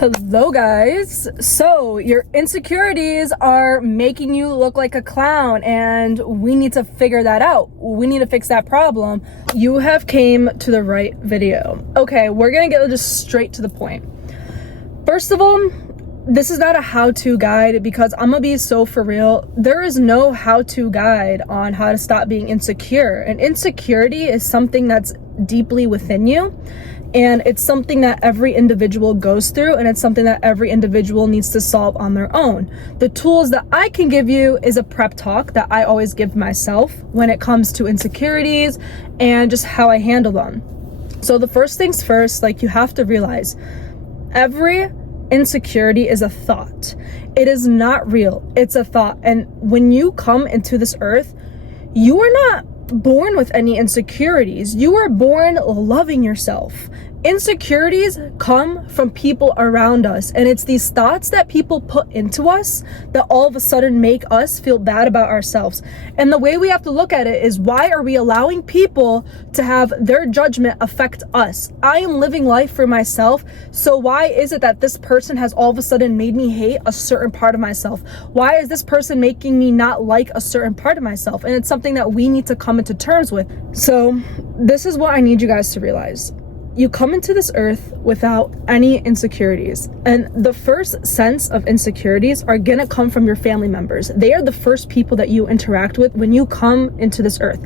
Hello guys. So your insecurities are making you look like a clown and we need to figure that out. We need to fix that problem. You have came to the right video. Okay, we're gonna get just straight to the point. First of all, this is not a how-to guide because I'm gonna be so for real. There is no how-to guide on how to stop being insecure. And insecurity is something that's deeply within you. And it's something that every individual goes through, and it's something that every individual needs to solve on their own. The tools that I can give you is a prep talk that I always give myself when it comes to insecurities and just how I handle them. So the first things first, like, you have to realize every insecurity is a thought. It is not real. It's a thought. And when you come into this earth, you are not born with any insecurities. You are born loving yourself. Insecurities come from people around us, and it's these thoughts that people put into us that all of a sudden make us feel bad about ourselves. And the way we have to look at it is, why are we allowing people to have their judgment affect us? I am living life for myself, so why is it that this person has all of a sudden made me hate a certain part of myself? Why is this person making me not like a certain part of myself? And it's something that we need to come into terms with. So this is what I need you guys to realize. You come into this earth without any insecurities. And the first sense of insecurities are gonna come from your family members. They are the first people that you interact with when you come into this earth.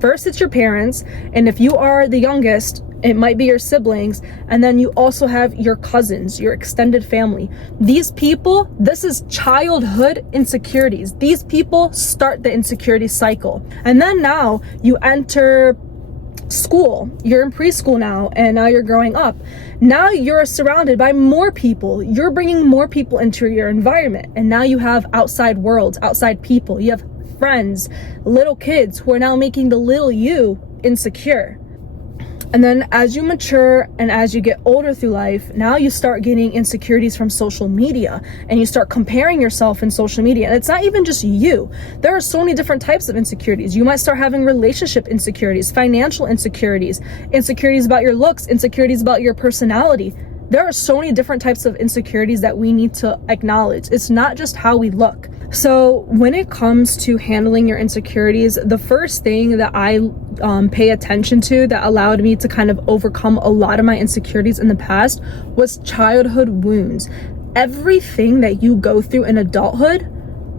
First, it's your parents. And if you are the youngest, it might be your siblings. And then you also have your cousins, your extended family. These people, this is childhood insecurities. These people start the insecurity cycle. And then now you enter school. You're in preschool now, and now you're growing up. Now you're surrounded by more people. You're bringing more people into your environment, and now you have outside worlds, outside people. You have friends, little kids who are now making the little you insecure. And then as you mature and as you get older through life, now you start getting insecurities from social media, and you start comparing yourself in social media. And it's not even just you. There are so many different types of insecurities. You might start having relationship insecurities, financial insecurities, insecurities about your looks, insecurities about your personality. There are so many different types of insecurities that we need to acknowledge. It's not just how we look. So when it comes to handling your insecurities, the first thing that I pay attention to that allowed me to kind of overcome a lot of my insecurities in the past was childhood wounds. Everything that you go through in adulthood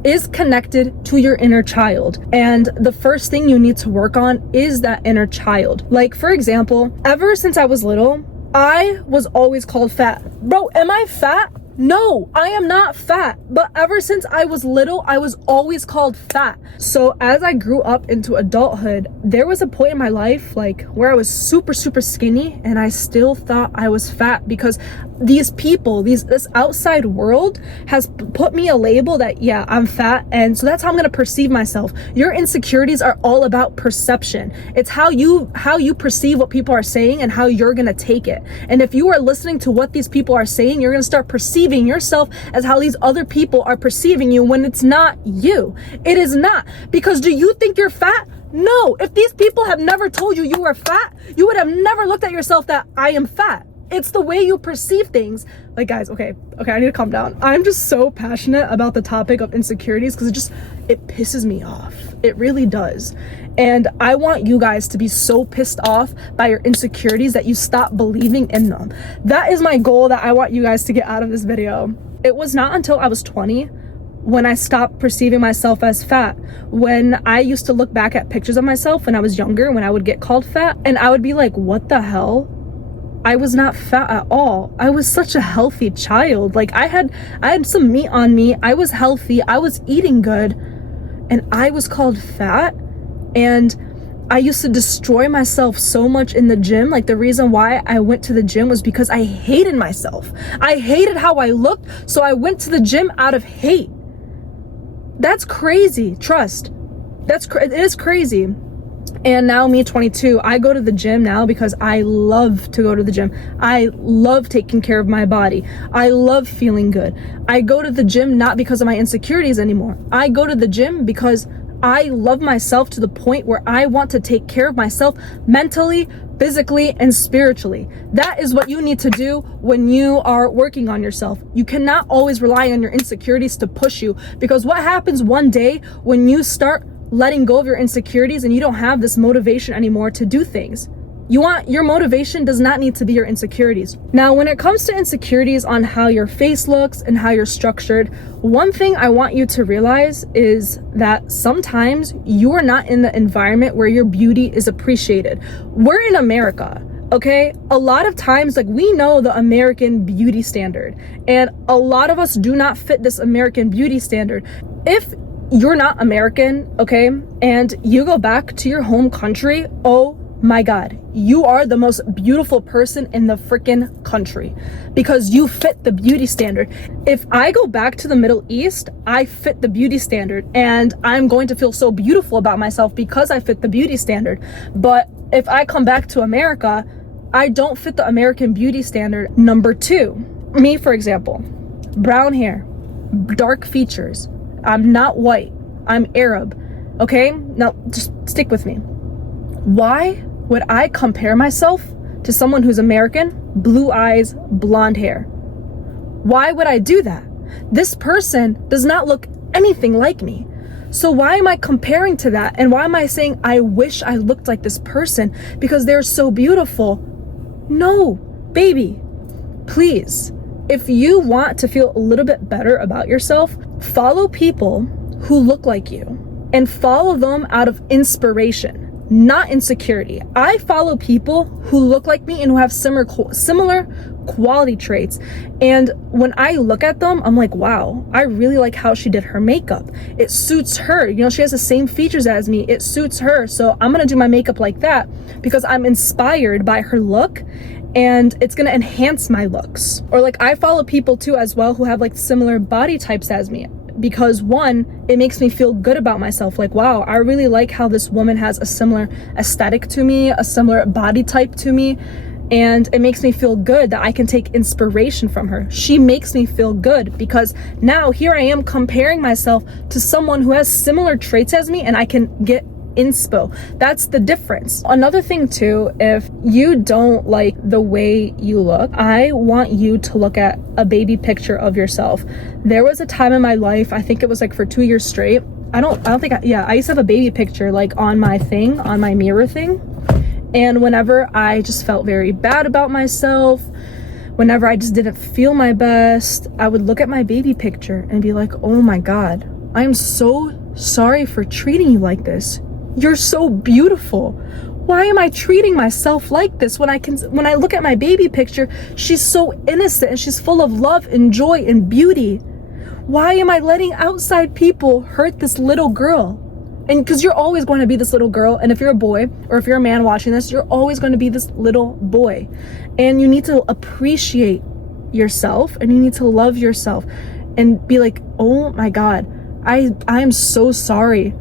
is connected to your inner child. And the first thing you need to work on is that inner child. Like, for example, ever since I was little, I was always called fat. Bro, am I fat? No, I am not fat. But ever since I was little, I was always called fat. So as I grew up into adulthood, there was a point in my life, like, where I was super skinny, and I still thought I was fat because these people, this outside world has put me a label that, yeah, I'm fat, and so that's how I'm gonna perceive myself. Your insecurities are all about perception. It's how you perceive what people are saying and how you're gonna take it. And if you are listening to what these people are saying, you're gonna start perceiving yourself as how these other people are perceiving you, when it's not you. It is not. Because do you think you're fat? No. If these people have never told you you were fat, you would have never looked at yourself that I am fat. It's the way you perceive things. Like, guys, okay, I need to calm down. I'm just so passionate about the topic of insecurities because it pisses me off. It really does. And I want you guys to be so pissed off by your insecurities that you stop believing in them. That is my goal that I want you guys to get out of this video. It was not until I was 20 when I stopped perceiving myself as fat. When I used to look back at pictures of myself when I was younger, when I would get called fat, and I would be like, what the hell? I was not fat at all. I was such a healthy child. Like, I had some meat on me. I was healthy. I was eating good, and I was called fat. And I used to destroy myself so much in the gym. Like, the reason why I went to the gym was because I hated myself. I hated how I looked, so I went to the gym out of hate. That's crazy. Trust. It is crazy. And now me, 22, I go to the gym now because I love to go to the gym. I love taking care of my body. I love feeling good. I go to the gym not because of my insecurities anymore. I go to the gym because I love myself to the point where I want to take care of myself mentally, physically, and spiritually. That is what you need to do when you are working on yourself. You cannot always rely on your insecurities to push you, because what happens one day when you start letting go of your insecurities and you don't have this motivation anymore to do things? Your motivation does not need to be your insecurities. Now, when it comes to insecurities on how your face looks and how you're structured, one thing I want you to realize is that sometimes you are not in the environment where your beauty is appreciated. We're in America, okay? A lot of times, like, we know the American beauty standard, and a lot of us do not fit this American beauty standard. If you're not American, okay, and you go back to your home country, oh my God, you are the most beautiful person in the freaking country because you fit the beauty standard. If I go back to the Middle East, I fit the beauty standard and I'm going to feel so beautiful about myself because I fit the beauty standard. But if I come back to America, I don't fit the American beauty standard. Number two, me, for example, brown hair, dark features. I'm not white, I'm Arab, okay? Now, just stick with me. Why would I compare myself to someone who's American, blue eyes, blonde hair? Why would I do that? This person does not look anything like me. So why am I comparing to that? And why am I saying I wish I looked like this person because they're so beautiful? No, baby, please. If you want to feel a little bit better about yourself, follow people who look like you and follow them out of inspiration, not insecurity. I follow people who look like me and who have similar quality traits. And when I look at them, I'm like, wow, I really like how she did her makeup. It suits her. You know, she has the same features as me. It suits her. So I'm going to do my makeup like that because I'm inspired by her look and it's going to enhance my looks. Or like I follow people too as well who have like similar body types as me. Because one, it makes me feel good about myself. Like, wow, I really like how this woman has a similar aesthetic to me, a similar body type to me. And it makes me feel good that I can take inspiration from her. She makes me feel good because now here I am comparing myself to someone who has similar traits as me and I can get inspo. That's the difference. Another thing too, if you don't like the way you look, I want you to look at a baby picture of yourself. There was a time in my life, I think it was like for 2 years straight. I used to have a baby picture like on my mirror thing. And whenever I just felt very bad about myself, whenever I just didn't feel my best, I would look at my baby picture and be like, oh my God, I'm so sorry for treating you like this. You're so beautiful. Why am I treating myself like this when I look at my baby picture, she's so innocent and she's full of love and joy and beauty. Why am I letting outside people hurt this little girl? And because you're always going to be this little girl, and if you're a boy or if you're a man watching this, you're always going to be this little boy. And you need to appreciate yourself and you need to love yourself and be like, oh my God, I am so sorry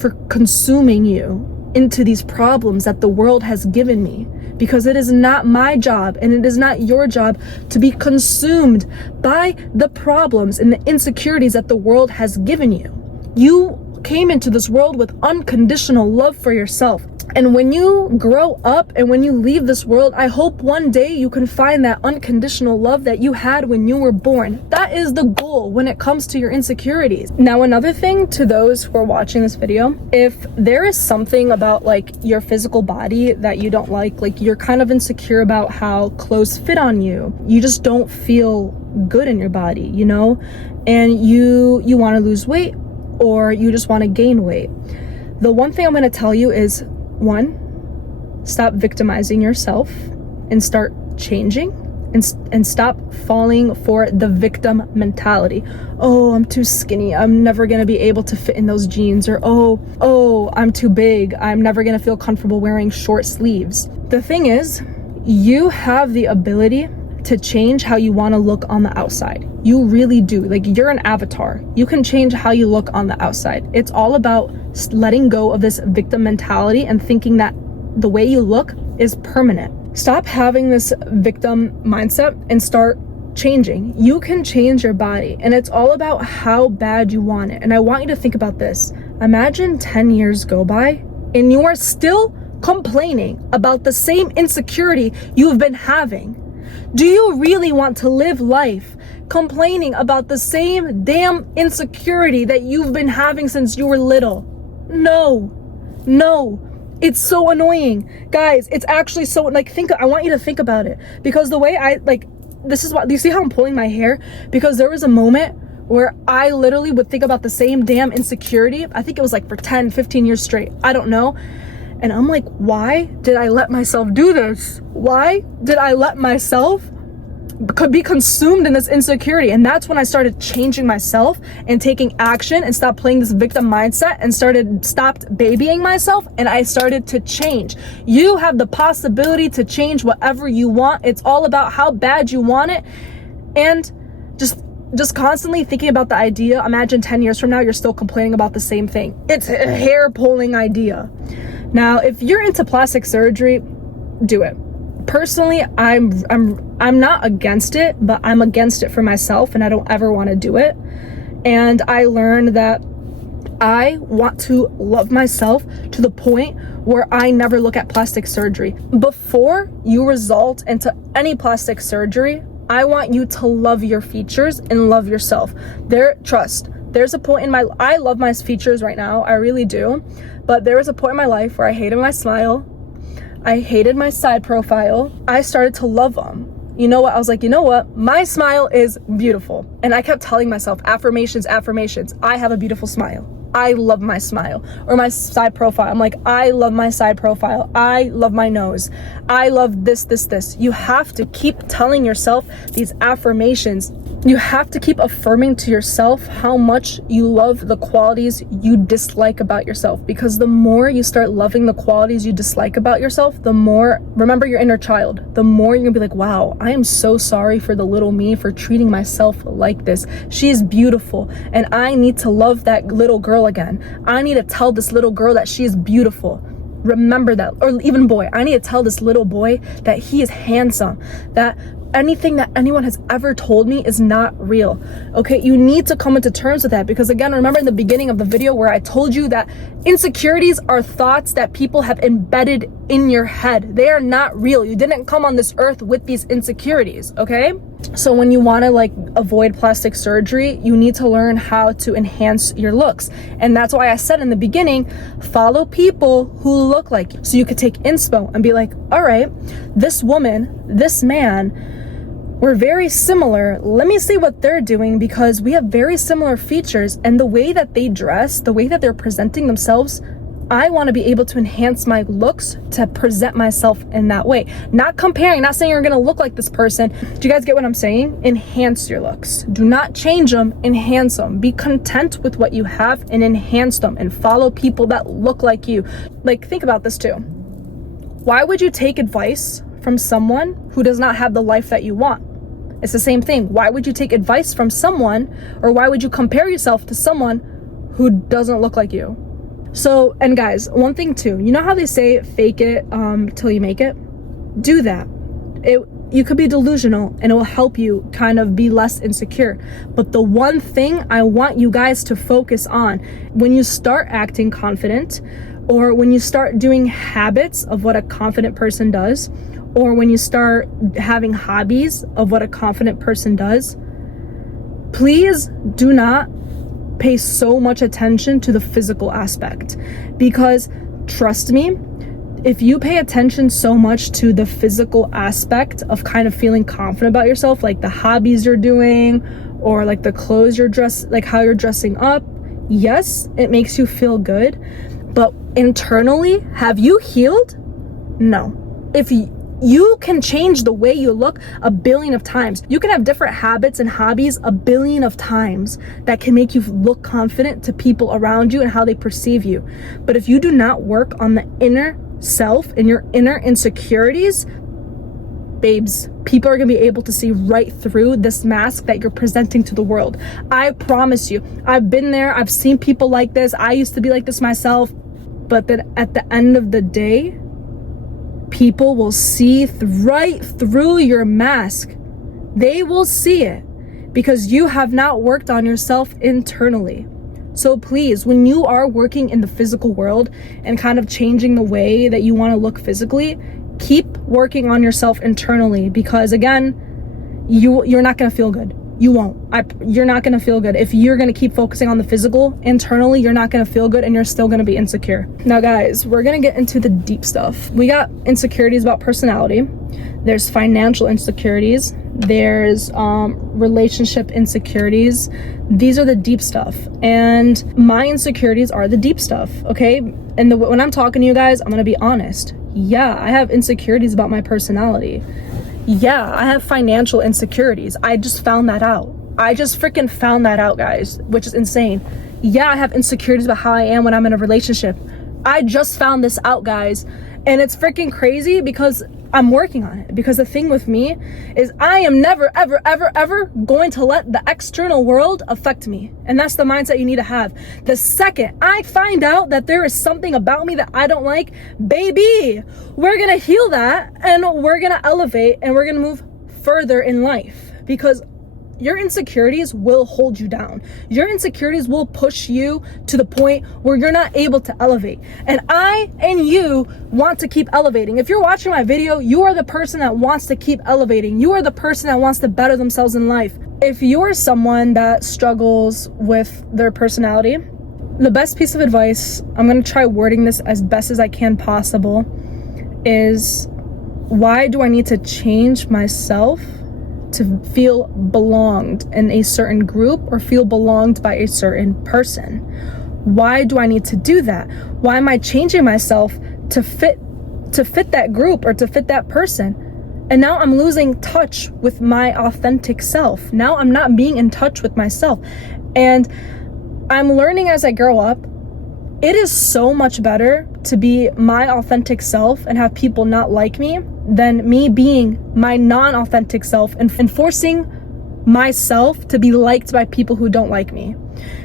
for consuming you into these problems that the world has given me, because it is not my job and it is not your job to be consumed by the problems and the insecurities that the world has given you. You came into this world with unconditional love for yourself. And when you grow up and when you leave this world, I hope one day you can find that unconditional love that you had when you were born. That is the goal when it comes to your insecurities. Now, another thing to those who are watching this video, if there is something about like your physical body that you don't like you're kind of insecure about how clothes fit on you, you just don't feel good in your body, you know, and you want to lose weight or you just want to gain weight. The one thing I'm going to tell you is, one, stop victimizing yourself and start changing and stop falling for the victim mentality. Oh, I'm too skinny, I'm never gonna be able to fit in those jeans. Or oh, I'm too big, I'm never gonna feel comfortable wearing short sleeves. The thing is, you have the ability to change how you want to look on the outside. You really do. Like, you're an avatar. You can change how you look on the outside. It's all about letting go of this victim mentality and thinking that the way you look is permanent. Stop having this victim mindset and start changing. You can change your body, and it's all about how bad you want it. And I want you to think about this. Imagine 10 years go by and you are still complaining about the same insecurity you've been having. Do you really want to live life complaining about the same damn insecurity that you've been having since you were little? No. It's so annoying. Guys, it's actually so, like, I want you to think about it. Because the way this is what, do you see how I'm pulling my hair? Because there was a moment where I literally would think about the same damn insecurity. I think it was like for 10, 15 years straight. I don't know. And I'm like, why did I let myself do this? Why did I let myself could be consumed in this insecurity? And that's when I started changing myself and taking action and stopped playing this victim mindset and stopped babying myself, and I started to change. You have the possibility to change whatever you want. It's all about how bad you want it. And just constantly thinking about the idea. Imagine 10 years from now, you're still complaining about the same thing. It's a hair-pulling idea. Now, if you're into plastic surgery, do it. Personally, I'm not against it, but I'm against it for myself, and I don't ever want to do it. And I learned that I want to love myself to the point where I never look at plastic surgery. Before you result into any plastic surgery, I want you to love your features and love yourself. There's a point in I love my features right now, I really do. But there was a point in my life where I hated my smile. I hated my side profile. I started to love them. You know what? I was like, you know what? My smile is beautiful. And I kept telling myself, affirmations. I have a beautiful smile. I love my smile. Or my side profile. I'm like, I love my side profile. I love my nose. I love this. You have to keep telling yourself these affirmations. You have to keep affirming to yourself how much you love the qualities you dislike about yourself. Because the more you start loving the qualities you dislike about yourself, the more, remember your inner child, the more you're gonna be like, wow, I am so sorry for the little me for treating myself like this. She is beautiful, and I need to love that little girl again. I need to tell this little girl that she is beautiful. Remember that. Or even boy, I need to tell this little boy that he is handsome, that anything that anyone has ever told me is not real. Okay, you need to come into terms with that, because again, remember in the beginning of the video where I told you that insecurities are thoughts that people have embedded in your head. They are not real. You didn't come on this earth with these insecurities, okay? So when you want to avoid plastic surgery, you need to learn how to enhance your looks. And that's why I said in the beginning, follow people who look like you. So you could take inspo and be like, all right, this woman, this man, we're very similar. Let me see what they're doing, because we have very similar features, and the way that they dress, the way that they're presenting themselves, I want to be able to enhance my looks to present myself in that way. Not comparing, not saying you're going to look like this person. Do you guys get what I'm saying? Enhance your looks. Do not change them, enhance them. Be content with what you have and enhance them, and follow people that look like you. Think about this too. Why would you take advice from someone who does not have the life that you want? It's the same thing. Why would you take advice from someone, or why would you compare yourself to someone who doesn't look like you? So, and guys, one thing too, you know how they say fake it till you make it? Do that. You could be delusional, and it will help you kind of be less insecure. But the one thing I want you guys to focus on, when you start acting confident, or when you start doing habits of what a confident person does, or when you start having hobbies of what a confident person does, please do not pay so much attention to the physical aspect. Because trust me, if you pay attention so much to the physical aspect of kind of feeling confident about yourself, like the hobbies you're doing, or like the clothes you're how you're dressing up, yes, it makes you feel good. But internally, have you healed? No. If you can change the way you look 1 billion of times. You can have different habits and hobbies 1 billion of times that can make you look confident to people around you and how they perceive you. But if you do not work on the inner self and your inner insecurities, babes, people are gonna be able to see right through this mask that you're presenting to the world. I promise you, I've been there, I've seen people like this, I used to be like this myself, but then at the end of the day, people will see right through your mask. They will see it because you have not worked on yourself internally. So please, when you are working in the physical world and kind of changing the way that you want to look physically, keep working on yourself internally, because again, you're not going to feel good. You won't. You're not going to feel good. If you're going to keep focusing on the physical, internally, you're not going to feel good and you're still going to be insecure. Now, guys, we're going to get into the deep stuff. We got insecurities about personality. There's financial insecurities. There's relationship insecurities. These are the deep stuff. And my insecurities are the deep stuff, okay? And when I'm talking to you guys, I'm going to be honest. Yeah, I have insecurities about my personality. Yeah, I have financial insecurities. I just found that out. I just freaking found that out, guys, which is insane. Yeah, I have insecurities about how I am when I'm in a relationship. I just found this out, guys. And it's freaking crazy because I'm working on it. Because the thing with me is I am never, ever, ever, ever going to let the external world affect me. And that's the mindset you need to have. The second I find out that there is something about me that I don't like, baby, we're going to heal that and we're going to elevate and we're going to move further in life. Because your insecurities will hold you down. Your insecurities will push you to the point where you're not able to elevate. And I and you want to keep elevating. If you're watching my video, you are the person that wants to keep elevating. You are the person that wants to better themselves in life. If you're someone that struggles with their personality, the best piece of advice, I'm going to try wording this as best as I can possible, is why do I need to change myself to feel belonged in a certain group or feel belonged by a certain person? Why do I need to do that? Why am I changing myself to fit that group or to fit that person? And now I'm losing touch with my authentic self. Now I'm not being in touch with myself. And I'm learning as I grow up, it is so much better to be my authentic self and have people not like me than me being my non-authentic self and forcing myself to be liked by people who don't like me.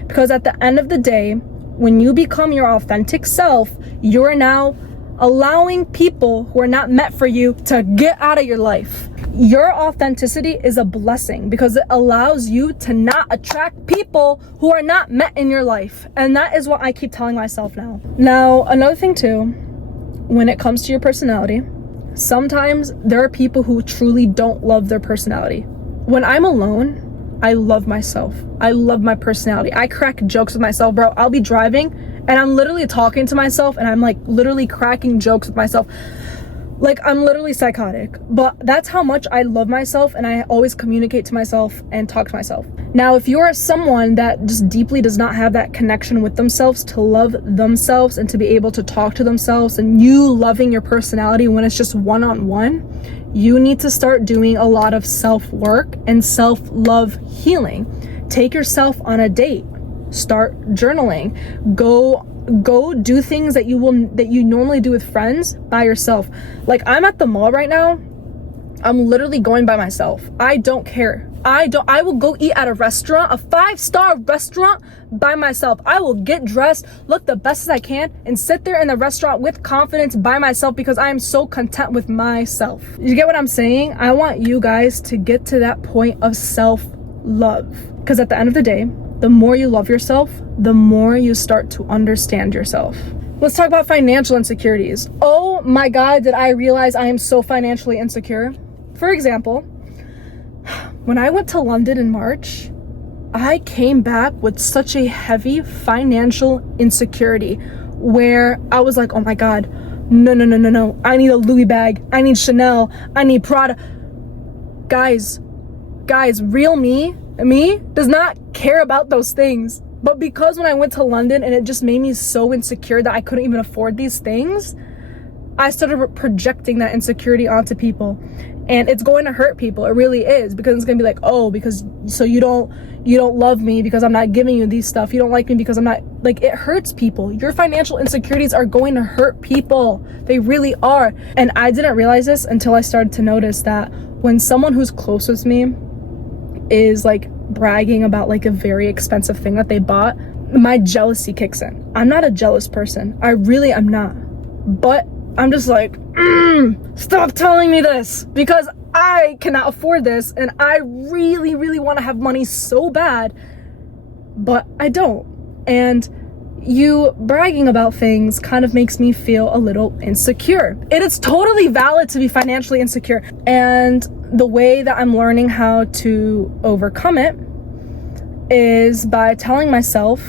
Because at the end of the day, when you become your authentic self, you're now allowing people who are not meant for you to get out of your life. Your authenticity is a blessing because it allows you to not attract people who are not meant in your life. And that is what I keep telling myself now. Now, another thing too, when it comes to your personality, sometimes there are people who truly don't love their personality. When I'm alone, I love myself. I love my personality. I crack jokes with myself, bro. I'll be driving and I'm literally talking to myself and I'm like literally cracking jokes with myself. Like I'm literally psychotic, but that's how much I love myself and I always communicate to myself and talk to myself. Now, if you are someone that just deeply does not have that connection with themselves to love themselves and to be able to talk to themselves and you loving your personality when it's just one-on-one, you need to start doing a lot of self-work and self-love healing. Take yourself on a date. Start journaling. Go do things that you normally do with friends by yourself. Like I'm at the mall right now. I'm literally going by myself. I don't care. I will go eat at a restaurant, a 5-star restaurant by myself. I will get dressed, look the best as I can, and sit there in the restaurant with confidence by myself because I am so content with myself. You get what I'm saying? I want you guys to get to that point of self-love. Because at the end of the day, the more you love yourself, the more you start to understand yourself. Let's talk about financial insecurities. Oh my God, did I realize I am so financially insecure? For example, when I went to London in March, I came back with such a heavy financial insecurity where I was like, oh my God, no. I need a Louis bag. I need Chanel. I need Prada. Guys, real me does not care about those things. But because when I went to London and it just made me so insecure that I couldn't even afford these things, I started projecting that insecurity onto people. And it's going to hurt people. It really is, because it's going to be like, oh, because so you don't love me because I'm not giving you these stuff. You don't like me because I'm not, like, it hurts people. Your financial insecurities are going to hurt people. They really are. And I didn't realize this until I started to notice that when someone who's close with me is like bragging about like a very expensive thing that they bought, my jealousy kicks in. I'm not a jealous person. I really am not. But I'm just like, stop telling me this, because I cannot afford this and I really want to have money so bad, but I don't. And you bragging about things kind of makes me feel a little insecure. It is totally valid to be financially insecure. And the way that I'm learning how to overcome it is by telling myself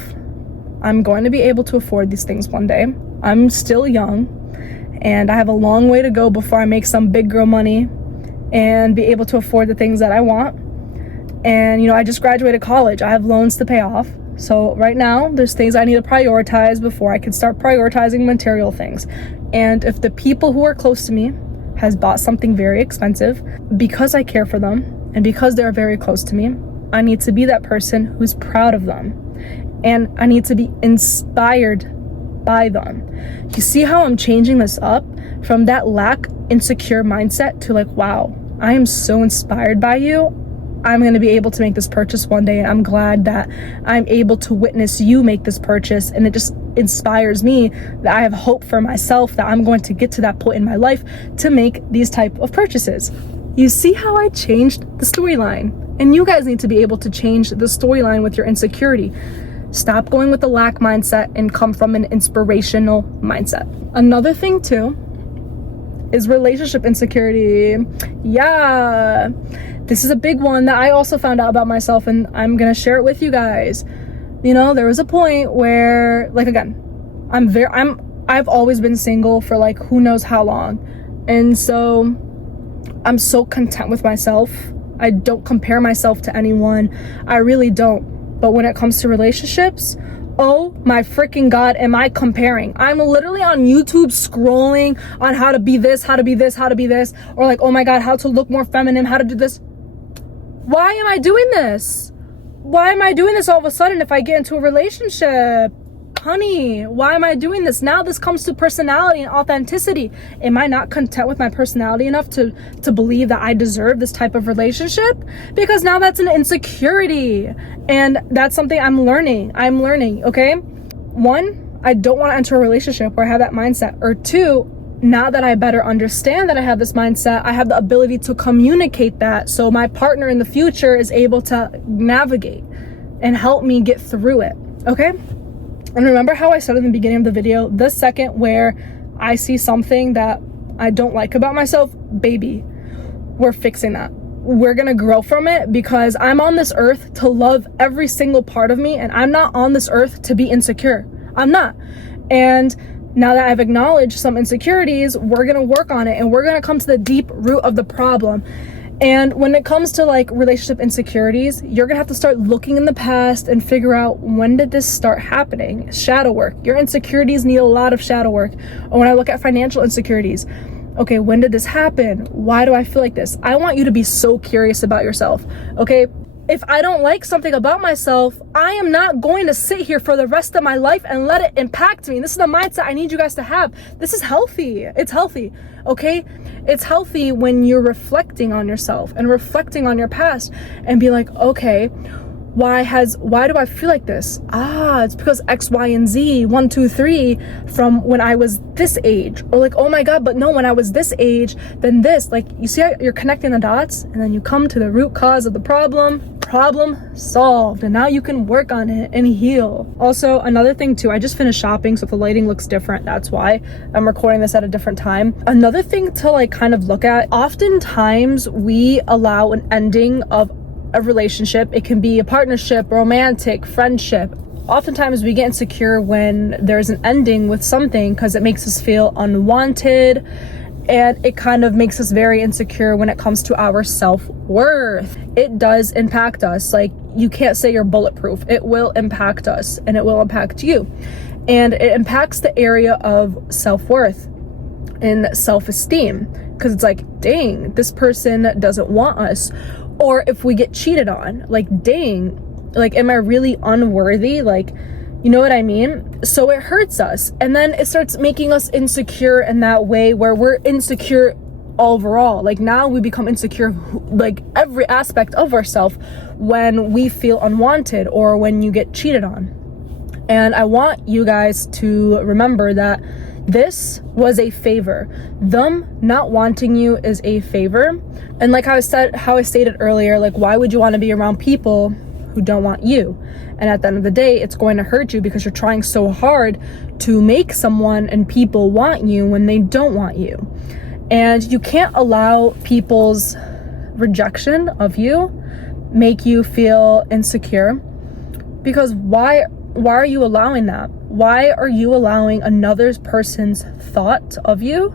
I'm going to be able to afford these things one day. I'm still young and I have a long way to go before I make some big girl money and be able to afford the things that I want. And I just graduated college. I have loans to pay off. So right now, there's things I need to prioritize before I can start prioritizing material things. And if the people who are close to me has bought something very expensive, because I care for them and because they're very close to me, I need to be that person who's proud of them. And I need to be inspired by them. You see how I'm changing this up from that lack insecure mindset to like, wow, I am so inspired by you. I'm going to be able to make this purchase one day, and I'm glad that I'm able to witness you make this purchase, and it just inspires me that I have hope for myself that I'm going to get to that point in my life to make these type of purchases. You see how I changed the storyline, and you guys need to be able to change the storyline with your insecurity. Stop going with the lack mindset and come from an inspirational mindset. Another thing too is relationship insecurity. Yeah. This is a big one that I also found out about myself, and I'm gonna share it with you guys. There was a point where, like, again, I've always been single for like who knows how long. And so I'm so content with myself. I don't compare myself to anyone. I really don't. But when it comes to relationships, oh my freaking God, am I comparing? I'm literally on YouTube scrolling on how to be this, how to be this, how to be this, or like, oh my God, how to look more feminine, how to do this. Why am I doing this? Why am I doing this all of a sudden if I get into a relationship? Honey, why am I doing this? Now this comes to personality and authenticity. Am I not content with my personality enough to believe that I deserve this type of relationship? Because now that's an insecurity. And that's something I'm learning, okay? One, I don't want to enter a relationship where I have that mindset. Or two, now that I better understand that I have this mindset, I have the ability to communicate that so my partner in the future is able to navigate and help me get through it, okay? And remember how I said in the beginning of the video, the second where I see something that I don't like about myself, baby, we're fixing that. We're gonna grow from it because I'm on this earth to love every single part of me, and I'm not on this earth to be insecure. I'm not. And now that I've acknowledged some insecurities, we're gonna work on it and we're gonna come to the deep root of the problem. And when it comes to like relationship insecurities, you're gonna have to start looking in the past and figure out, when did this start happening? Shadow work. Your insecurities need a lot of shadow work. Or when I look at financial insecurities, okay, when did this happen? Why do I feel like this? I want you to be so curious about yourself, okay? If I don't like something about myself, I am not going to sit here for the rest of my life and let it impact me. This is the mindset I need you guys to have. This is healthy. It's healthy, okay? It's healthy when you're reflecting on yourself and reflecting on your past and be like, okay, why do I feel like this? It's because X, Y, and Z, 1, 2, 3 from when I was this age. Or like, oh my God, but no, when I was this age, then this. Like, you see how you're connecting the dots and then you come to the root cause of the problem solved, and now you can work on it and heal. Also, another thing too, I just finished shopping, so if the lighting looks different, that's why I'm recording this at a different time. Another thing to like kind of look at, oftentimes we allow an ending of a relationship. It can be a partnership, romantic, friendship. Oftentimes we get insecure when there's an ending with something because it makes us feel unwanted, and it kind of makes us very insecure when it comes to our self-worth. It does impact us. Like, you can't say you're bulletproof. It will impact us and it will impact you. And it impacts the area of self-worth and self-esteem, because it's like, dang, this person doesn't want us. Or if we get cheated on, like, dang, like, am I really unworthy? Like, you know what I mean? So it hurts us. And then it starts making us insecure in that way where we're insecure overall. Like, now we become insecure, like, every aspect of ourselves when we feel unwanted or when you get cheated on. And I want you guys to remember that this was a favor. Them not wanting you is a favor. And like how I stated earlier, like, why would you want to be around people who don't want you. And at the end of the day, it's going to hurt you because you're trying so hard to make someone and people want you when they don't want you. And you can't allow people's rejection of you make you feel insecure, because why are you allowing that? Why are you allowing another person's thought of you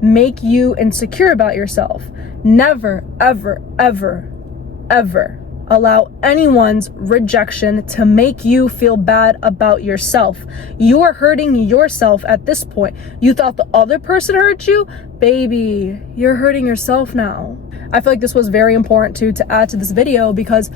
make you insecure about yourself? Never, ever, ever, ever allow anyone's rejection to make you feel bad about yourself. You are hurting yourself at this point. You thought the other person hurt you? Baby, you're hurting yourself now. I feel like this was very important to add to this video, because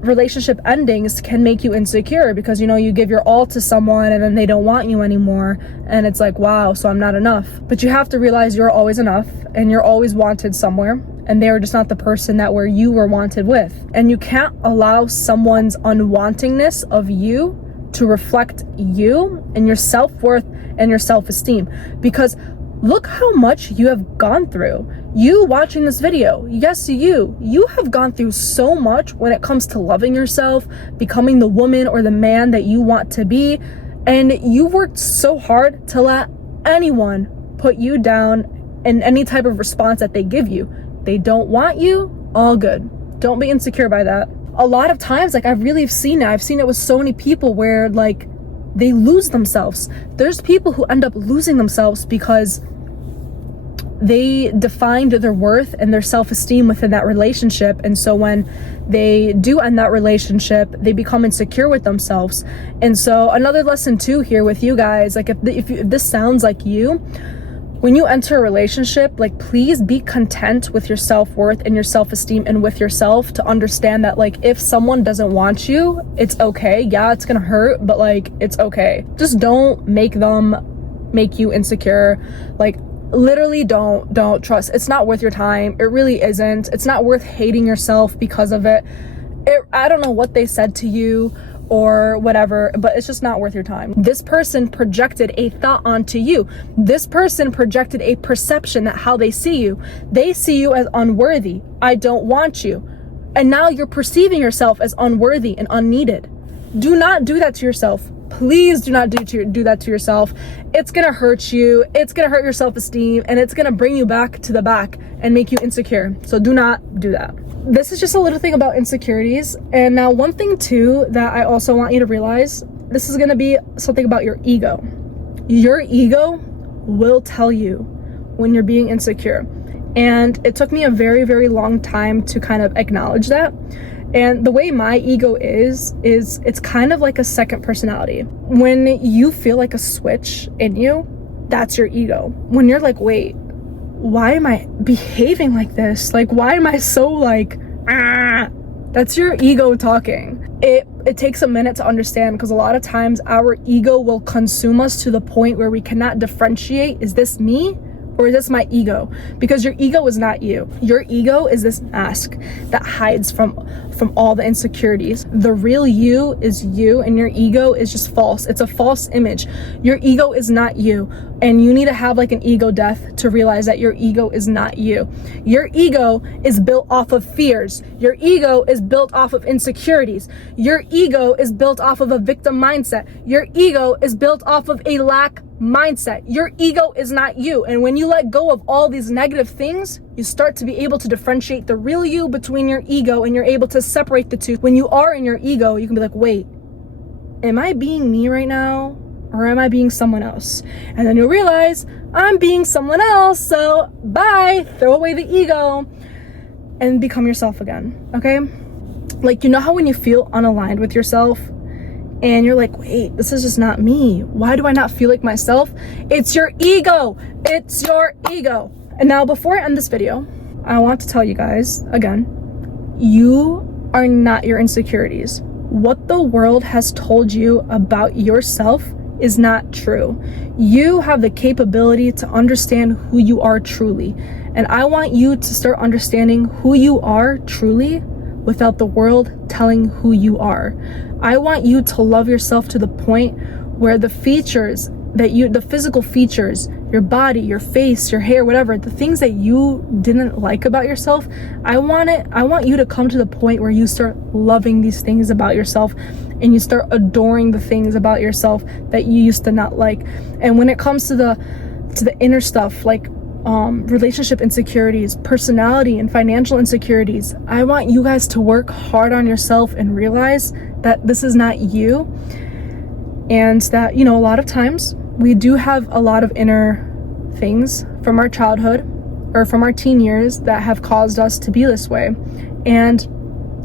relationship endings can make you insecure, because you give your all to someone and then they don't want you anymore, and it's like, wow, so I'm not enough. But you have to realize you're always enough and you're always wanted somewhere, and they are just not the person that where you were wanted with. And you can't allow someone's unwantingness of you to reflect you and your self-worth and your self-esteem, because look how much you have gone through. You watching this video, yes, you have gone through so much when it comes to loving yourself, becoming the woman or the man that you want to be, and you worked so hard to let anyone put you down in any type of response that they give you. They don't want you, all good. Don't be insecure by that. A lot of times, I've really seen it. I've seen it with so many people where they lose themselves. There's people who end up losing themselves because they defined their worth and their self-esteem within that relationship. And so when they do end that relationship, they become insecure with themselves. And so another lesson too here with you guys, if this sounds like you, when you enter a relationship, please be content with your self-worth and your self-esteem and with yourself, to understand that if someone doesn't want you, it's okay. Yeah, it's gonna hurt, but it's okay. Just don't make them make you insecure. Literally don't trust. It's not worth your time. It really isn't. It's not worth hating yourself because of it. I don't know what they said to you or whatever, but it's just not worth your time. This person projected a thought onto you. This person projected a perception that how they see you. They see you as unworthy. I don't want you. And now you're perceiving yourself as unworthy and unneeded. Do not do that to yourself. Please do not do that to yourself. It's gonna hurt you. It's gonna hurt your self-esteem, and it's gonna bring you back to the back and make you insecure. So do not do that. This is just a little thing about insecurities. And now one thing too that I also want you to realize, this is gonna be something about your ego. Your ego will tell you when you're being insecure. And it took me a very, very long time to kind of acknowledge that. And the way my ego is it's kind of like a second personality. When you feel like a switch in you, that's your ego. When you're like, wait, why am I behaving like this? Why am I so that's your ego talking. It takes a minute to understand, because a lot of times our ego will consume us to the point where we cannot differentiate, is this me? Or is this my ego? Because your ego is not you. Your ego is this mask that hides from all the insecurities. The real you is you, and your ego is just false. It's a false image. Your ego is not you. And you need to have an ego death to realize that your ego is not you. Your ego is built off of fears. Your ego is built off of insecurities. Your ego is built off of a victim mindset. Your ego is built off of a lack mindset. Your ego is not you. And when you let go of all these negative things, you start to be able to differentiate the real you between your ego, and you're able to separate the two. When you are in your ego, you can be like, wait, am I being me right now? Or am I being someone else? And then you'll realize, I'm being someone else, so bye, throw away the ego and become yourself again, okay? How when you feel unaligned with yourself and you're like, wait, this is just not me. Why do I not feel like myself? It's your ego. It's your ego. And now before I end this video, I want to tell you guys, again, you are not your insecurities. What the world has told you about yourself is not true. You have the capability to understand who you are truly. And I want you to start understanding who you are truly without the world telling who you are. I want you to love yourself to the point where the physical features your body, your face, your hair, whatever, the things that you didn't like about yourself, I want you to come to the point where you start loving these things about yourself and you start adoring the things about yourself that you used to not like. And when it comes to the inner stuff, like relationship insecurities, personality and financial insecurities, I want you guys to work hard on yourself and realize that this is not you, and that, you know, a lot of times we do have a lot of inner things from our childhood or from our teen years that have caused us to be this way. And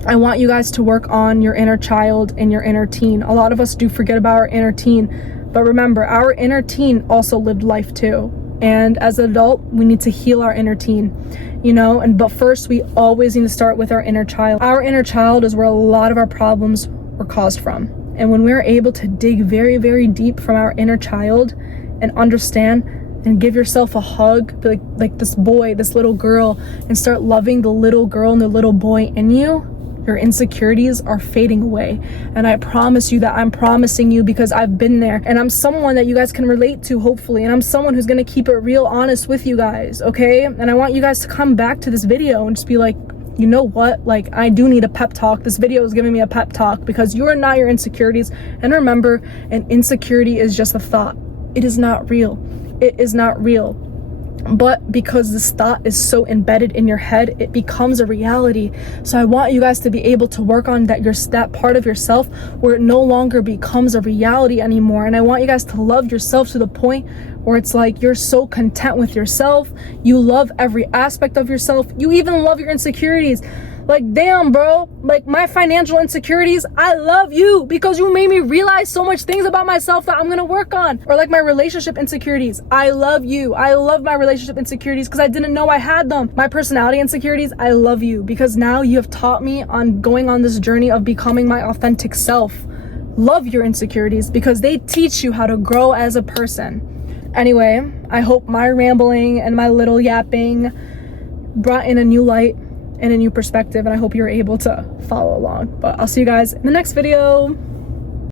I want you guys to work on your inner child and your inner teen. A lot of us do forget about our inner teen, but remember, our inner teen also lived life too. And as an adult, we need to heal our inner teen, you know, but first we always need to start with our inner child. Our inner child is where a lot of our problems were caused from. And when we're able to dig very, very deep from our inner child and understand and give yourself a hug, like this boy, this little girl, and start loving the little girl and the little boy in you, your insecurities are fading away. And I promise you that I'm promising you, because I've been there and I'm someone that you guys can relate to, hopefully. And I'm someone who's gonna keep it real honest with you guys, okay? And I want you guys to come back to this video and just be like, you know what? Like, I do need a pep talk. This video is giving me a pep talk, because you are not your insecurities. And remember, an insecurity is just a thought. It is not real. It is not real. But because this thought is so embedded in your head, it becomes a reality. So I want you guys to be able to work on that part of yourself where it no longer becomes a reality anymore. And I want you guys to love yourself to the point where it's like you're so content with yourself. You love every aspect of yourself. You even love your insecurities. Like, damn, bro, like my financial insecurities, I love you because you made me realize so much things about myself that I'm gonna work on. Or like my relationship insecurities, I love you. I love my relationship insecurities because I didn't know I had them. My personality insecurities, I love you because now you have taught me on going on this journey of becoming my authentic self. Love your insecurities because they teach you how to grow as a person. Anyway, I hope my rambling and my little yapping brought in a new light and a new perspective, and I hope you're able to follow along. But I'll see you guys in the next video.